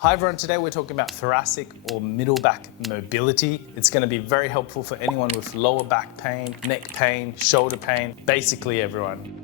Hi everyone, today we're talking about thoracic or middle back mobility. It's going to be very helpful for anyone with lower back pain, neck pain, shoulder pain, basically everyone.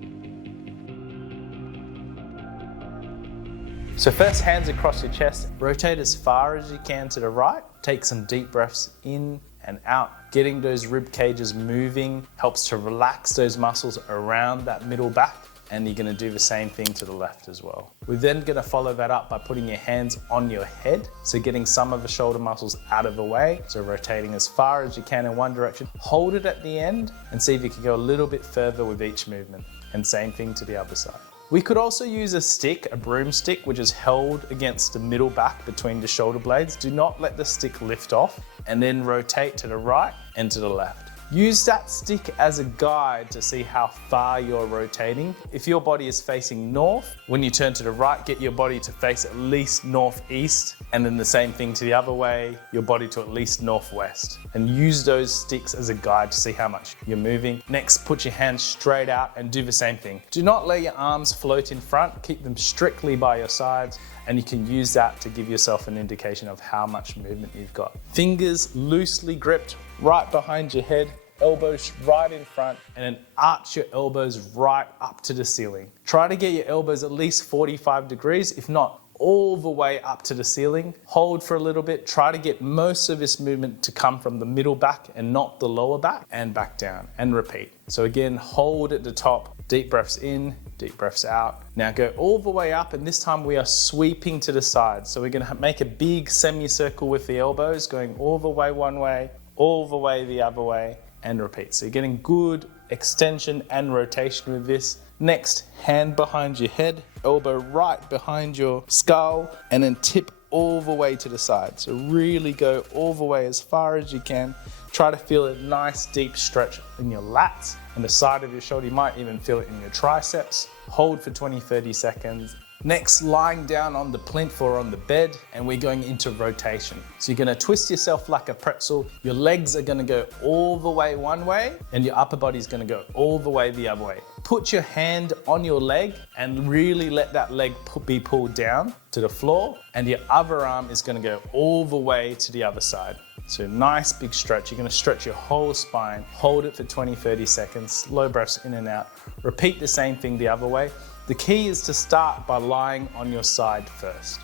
So first, hands across your chest, rotate as far as you can to the right, take some deep breaths in and out. Getting those rib cages moving helps to relax those muscles around that middle back. And you're going to do the same thing to the left as well. We're then going to follow that up by putting your hands on your head. So getting some of the shoulder muscles out of the way. So rotating as far as you can in one direction. Hold it at the end and see if you can go a little bit further with each movement. And same thing to the other side. We could also use a stick, a broomstick, which is held against the middle back between the shoulder blades. Do not let the stick lift off and then rotate to the right and to the left. Use that stick as a guide to see how far you're rotating. If your body is facing north, when you turn to the right, get your body to face at least northeast, and then the same thing to the other way, your body to at least northwest. And use those sticks as a guide to see how much you're moving. Next, put your hands straight out and do the same thing. Do not let your arms float in front, keep them strictly by your sides, and you can use that to give yourself an indication of how much movement you've got. Fingers loosely gripped right behind your head, elbows right in front, and then arch your elbows right up to the ceiling. Try to get your elbows at least 45 degrees, if not all the way up to the ceiling. Hold for a little bit. Try to get most of this movement to come from the middle back and not the lower back, and back down and repeat. So again, hold at the top, deep breaths in, deep breaths out. Now go all the way up, and this time we are sweeping to the side. So we're going to make a big semicircle with the elbows, going all the way one way, all the way the other way, and repeat. So you're getting good extension and rotation with this. Next, hand behind your head, elbow right behind your skull, and then tip all the way to the side. So really go all the way as far as you can. Try to feel a nice deep stretch in your lats and the side of your shoulder. You might even feel it in your triceps. Hold for 20-30 seconds. Next, lying down on the plinth or on the bed, and we're going into rotation. So you're gonna twist yourself like a pretzel. Your legs are gonna go all the way one way, and your upper body is gonna go all the way the other way. Put your hand on your leg and really let that leg be pulled down to the floor, and your other arm is gonna go all the way to the other side. So nice big stretch. You're gonna stretch your whole spine. Hold it for 20-30 seconds. Slow breaths in and out. Repeat the same thing the other way. The key is to start by lying on your side first.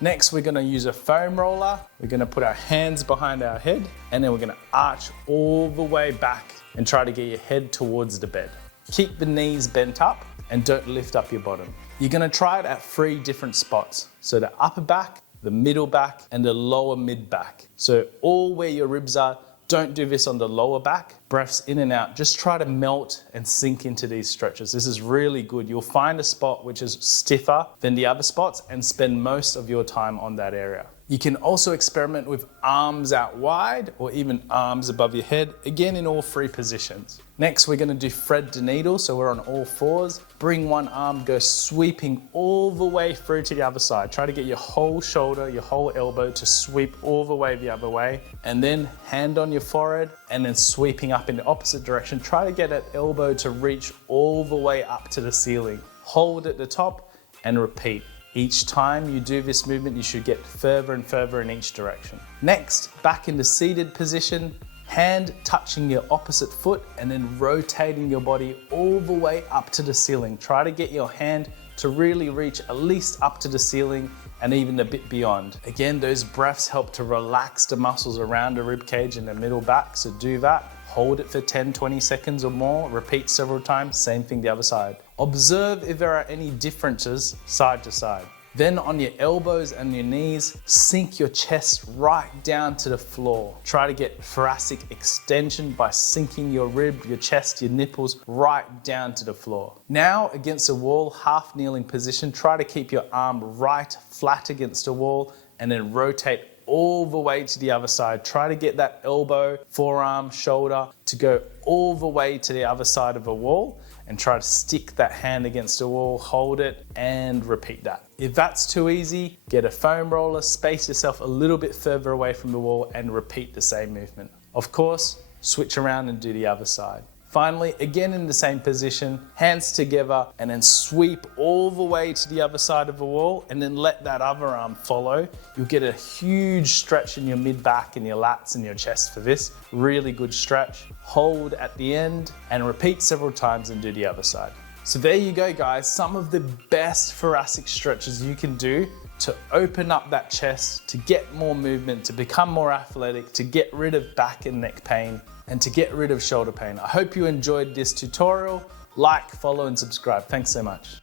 Next, we're gonna use a foam roller. We're gonna put our hands behind our head, and then we're gonna arch all the way back and try to get your head towards the bed. Keep the knees bent up and don't lift up your bottom. You're gonna try it at 3 different spots. So the upper back, the middle back, and the lower mid back. So all where your ribs are. Don't do this on the lower back. Breaths in and out. Just try to melt and sink into these stretches. This is really good. You'll find a spot which is stiffer than the other spots and spend most of your time on that area. You can also experiment with arms out wide or even arms above your head, again in all 3 positions. Next, we're gonna do thread to needle, so we're on all 4s. Bring one arm, go sweeping all the way through to the other side. Try to get your whole shoulder, your whole elbow to sweep all the way the other way, and then hand on your forehead, and then sweeping up in the opposite direction. Try to get that elbow to reach all the way up to the ceiling. Hold at the top and repeat. Each time you do this movement, you should get further and further in each direction. Next, back in the seated position, hand touching your opposite foot and then rotating your body all the way up to the ceiling. Try to get your hand to really reach at least up to the ceiling and even a bit beyond. Again, those breaths help to relax the muscles around the rib cage and the middle back, so do that. Hold it for 10-20 seconds or more, repeat several times, same thing the other side. Observe if there are any differences side to side. Then on your elbows and your knees, sink your chest right down to the floor. Try to get thoracic extension by sinking your rib, your chest, your nipples right down to the floor. Now against a wall, half kneeling position, try to keep your arm right flat against the wall and then rotate all the way to the other side. Try to get that elbow, forearm, shoulder to go all the way to the other side of a wall, and try to stick that hand against the wall, hold it, and repeat that. If that's too easy, get a foam roller, space yourself a little bit further away from the wall, and repeat the same movement. Of course, switch around and do the other side. Finally, again in the same position, hands together, and then sweep all the way to the other side of the wall, and then let that other arm follow. You'll get a huge stretch in your mid-back and your lats and your chest for this. Really good stretch. Hold at the end and repeat several times and do the other side. So there you go, guys. Some of the best thoracic stretches you can do to open up that chest, to get more movement, to become more athletic, to get rid of back and neck pain, and to get rid of shoulder pain. I hope you enjoyed this tutorial. Like, follow, and subscribe. Thanks so much.